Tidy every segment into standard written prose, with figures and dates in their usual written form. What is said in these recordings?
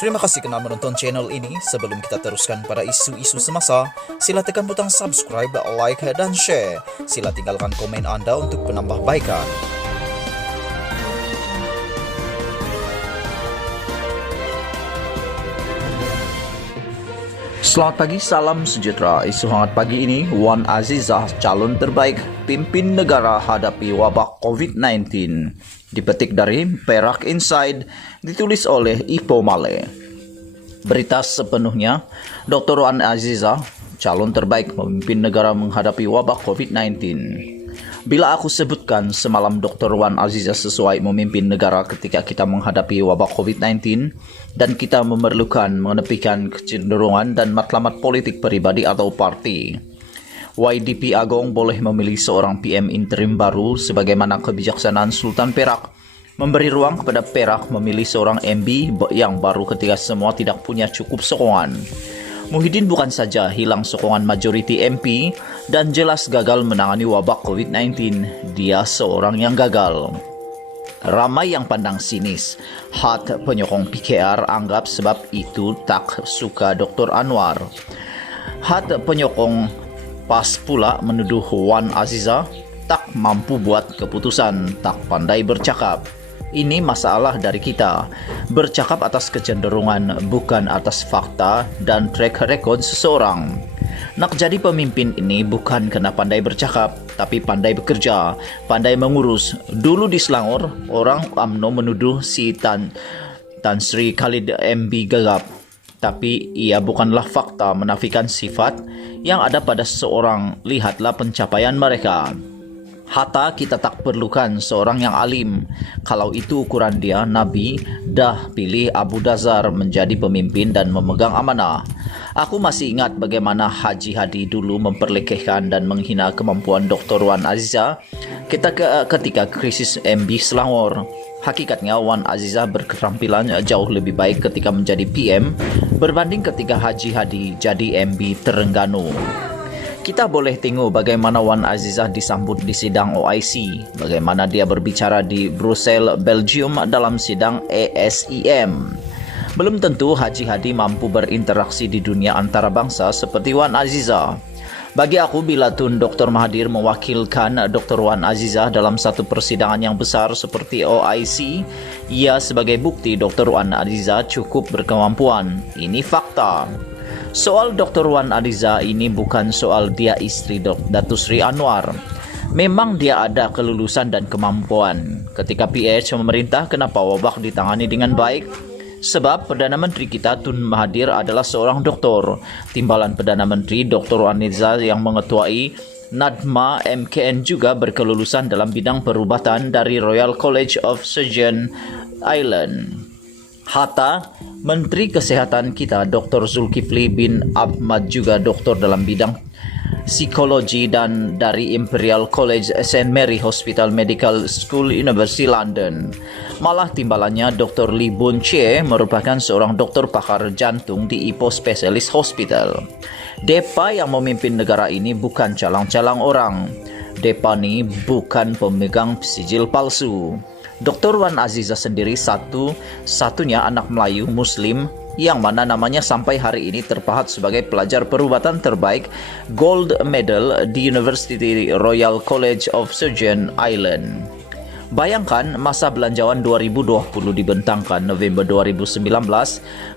Terima kasih kerana menonton channel ini. Sebelum kita teruskan pada isu-isu semasa, sila tekan butang subscribe, like, dan share. Sila tinggalkan komen anda untuk penambahbaikan. Selamat pagi, salam sejahtera. Isu hangat pagi ini, Wan Azizah calon terbaik pimpin negara hadapi wabak COVID-19. Dipetik dari Perak Inside, ditulis oleh Ipo Male. Berita sepenuhnya, Dr. Wan Azizah calon terbaik memimpin negara menghadapi wabak COVID-19. Bila aku sebutkan semalam Dr. Wan Azizah sesuai memimpin negara ketika kita menghadapi wabak COVID-19 dan kita memerlukan menepikan kecenderungan dan matlamat politik pribadi atau parti, YDP Agong boleh memilih seorang PM interim baru sebagaimana kebijaksanaan Sultan Perak memberi ruang kepada Perak memilih seorang MB yang baru ketika semua tidak punya cukup sokongan. Muhyiddin bukan saja hilang sokongan majoriti MP dan jelas gagal menangani wabak COVID-19, dia seorang yang gagal. Ramai yang pandang sinis, hat penyokong PKR anggap sebab itu tak suka Dr. Anwar. Hat penyokong PAS pula menuduh Wan Azizah tak mampu buat keputusan, tak pandai bercakap. Ini masalah dari kita, bercakap atas kecenderungan bukan atas fakta dan track record seseorang. Nak jadi pemimpin ini bukan kena pandai bercakap, tapi pandai bekerja, pandai mengurus. Dulu di Selangor, orang UMNO menuduh si Tan Sri Khalid MB gagap, tapi ia bukanlah fakta menafikan sifat yang ada pada seseorang. Lihatlah pencapaian mereka. Hatta kita tak perlukan seorang yang alim. Kalau itu ukuran dia, Nabi dah pilih Abu Dhazar menjadi pemimpin dan memegang amanah. Aku masih ingat bagaimana Haji Hadi dulu memperlekehkan dan menghina kemampuan Dr. Wan Azizah ketika krisis MB Selangor. Hakikatnya Wan Azizah berketerampilan jauh lebih baik ketika menjadi PM berbanding ketika Haji Hadi jadi MB Terengganu. Kita boleh tengok bagaimana Wan Azizah disambut di sidang OIC, bagaimana dia berbicara di Brussels, Belgium dalam sidang ASEM. Belum tentu Haji Hadi mampu berinteraksi di dunia antarabangsa seperti Wan Azizah. Bagi aku, bila Tun Dr. Mahathir mewakilkan Dr. Wan Azizah dalam satu persidangan yang besar seperti OIC, ia sebagai bukti Dr. Wan Azizah cukup berkemampuan. Ini fakta. Soal Dr. Wan Azizah ini bukan soal dia istri Datuk Sri Anwar. Memang dia ada kelulusan dan kemampuan. Ketika PH memerintah, kenapa wabak ditangani dengan baik? Sebab Perdana Menteri kita Tun Mahathir adalah seorang doktor. Timbalan Perdana Menteri Dr. Wan Azizah yang mengetuai NADMA MKN juga berkelulusan dalam bidang perubatan dari Royal College of Surgeons Ireland. Hatta Menteri Kesehatan kita Dr. Zulkifli bin Ahmad juga doktor dalam bidang psikologi dan dari Imperial College St. Mary Hospital Medical School University London. Malah timbalannya Dr. Lee Boon Chye merupakan seorang doktor pakar jantung di Ipoh Specialist Hospital. Depa yang memimpin negara ini bukan calang-calang orang. Depa ni bukan pemegang sijil palsu. Dr. Wan Azizah sendiri satu-satunya anak Melayu Muslim yang mana namanya sampai hari ini terpahat sebagai pelajar perubatan terbaik gold medal di University Royal College of Surgeons Ireland. Bayangkan masa belanjawan 2020 dibentangkan November 2019,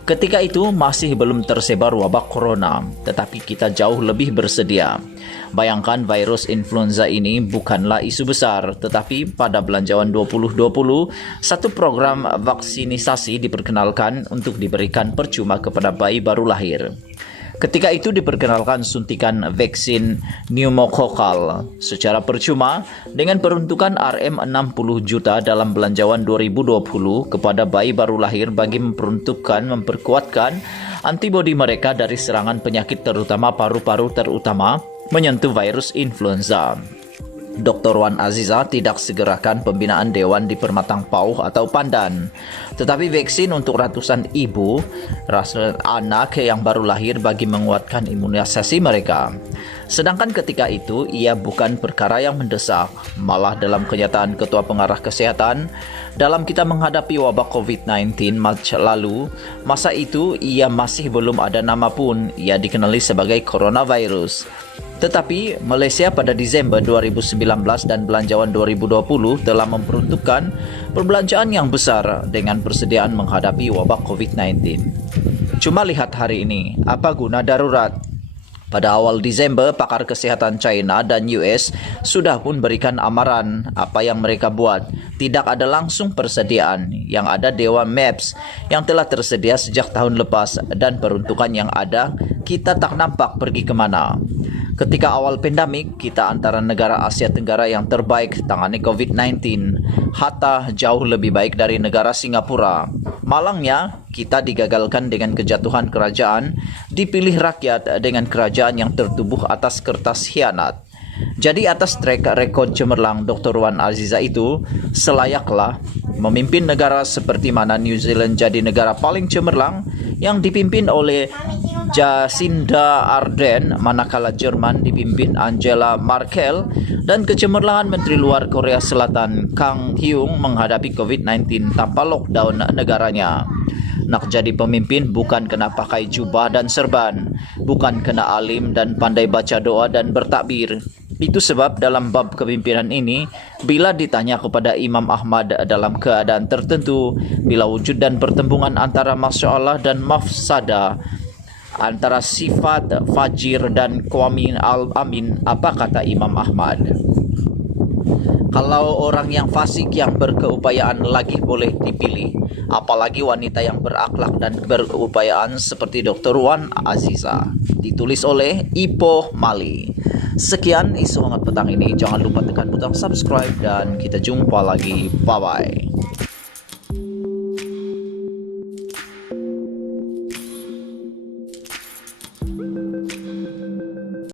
ketika itu masih belum tersebar wabak corona, tetapi kita jauh lebih bersedia. Bayangkan virus influenza ini bukanlah isu besar, tetapi pada belanjawan 2020, satu program vaksinisasi diperkenalkan untuk diberikan percuma kepada bayi baru lahir. Ketika itu diperkenalkan suntikan vaksin pneumokokal secara percuma dengan peruntukan Rm60 juta dalam belanjawan 2020 kepada bayi baru lahir bagi memperkuatkan antibodi mereka dari serangan penyakit terutama paru-paru terutama menyentuh virus influenza. Dr. Wan Aziza tidak segerakan pembinaan Dewan di Permatang Pauh atau Pandan. Tetapi vaksin untuk ratusan ibu, anak yang baru lahir bagi menguatkan imunisasi mereka. Sedangkan ketika itu, ia bukan perkara yang mendesak. Malah dalam kenyataan Ketua Pengarah Kesehatan, dalam kita menghadapi wabak COVID-19 Mac lalu, masa itu ia masih belum ada nama pun, ia dikenali sebagai coronavirus. Tetapi Malaysia pada Disember 2019 dan Belanjawan 2020 telah memperuntukkan perbelanjaan yang besar dengan persediaan menghadapi wabak COVID-19. Cuma lihat hari ini, apa guna darurat? Pada awal Desember, pakar kesehatan China dan US sudah pun berikan amaran apa yang mereka buat. Tidak ada langsung persediaan, yang ada Dewan Maps yang telah tersedia sejak tahun lepas dan peruntukan yang ada, kita tak nampak pergi kemana. Ketika awal pandemik, kita antara negara Asia Tenggara yang terbaik tangani COVID-19. Hatta jauh lebih baik dari negara Singapura. Malangnya, kita digagalkan dengan kejatuhan kerajaan, dipilih rakyat dengan kerajaan yang tertubuh atas kertas khianat. Jadi atas track rekod cemerlang Dr. Wan Aziza itu, selayaklah memimpin negara seperti mana New Zealand jadi negara paling cemerlang yang dipimpin oleh Jacinda Ardern, manakala Jerman dipimpin Angela Merkel, dan kecemerlangan Menteri Luar Korea Selatan Kang Hyung menghadapi COVID-19 tanpa lockdown negaranya. Nak jadi pemimpin bukan kena pakai jubah dan serban, bukan kena alim dan pandai baca doa dan bertakbir. Itu sebab dalam bab kepimpinan ini, bila ditanya kepada Imam Ahmad dalam keadaan tertentu, bila wujud dan pertembungan antara masalah dan mafsadah, antara sifat fajir dan qawamin al-amin, apa kata Imam Ahmad? Kalau orang yang fasik yang berkeupayaan lagi boleh dipilih, apalagi wanita yang berakhlak dan berkeupayaan seperti Dr. Wan Aziza. Ditulis oleh Ipoh Mali. Sekian isu hangat petang ini. Jangan lupa tekan butang subscribe dan kita jumpa lagi. Bye-bye.